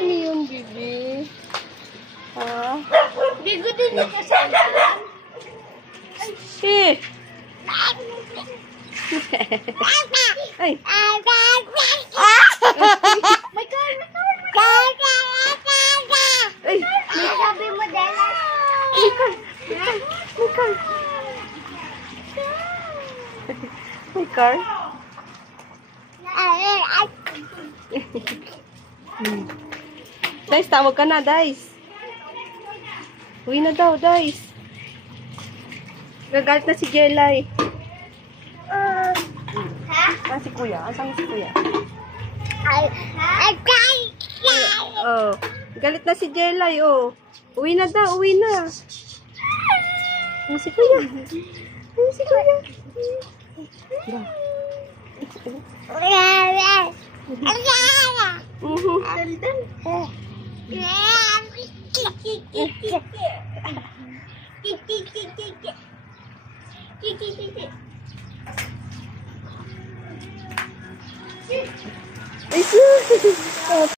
Ano yun, bibi? Ha? Bigo din yung kasalan. Eh! Ay! May car! Ay! May sabi mo dala. May car? Dice, tawag ka na, Dice. Uwi na daw, Dice. Gagalit na si Jelay. Ah, si Kuya. Asan si Kuya? Oh. Galit na si Jelay, oh. Uwi na daw, uwi na. Oh, si Kuya. Oh, si Kuya. Ay,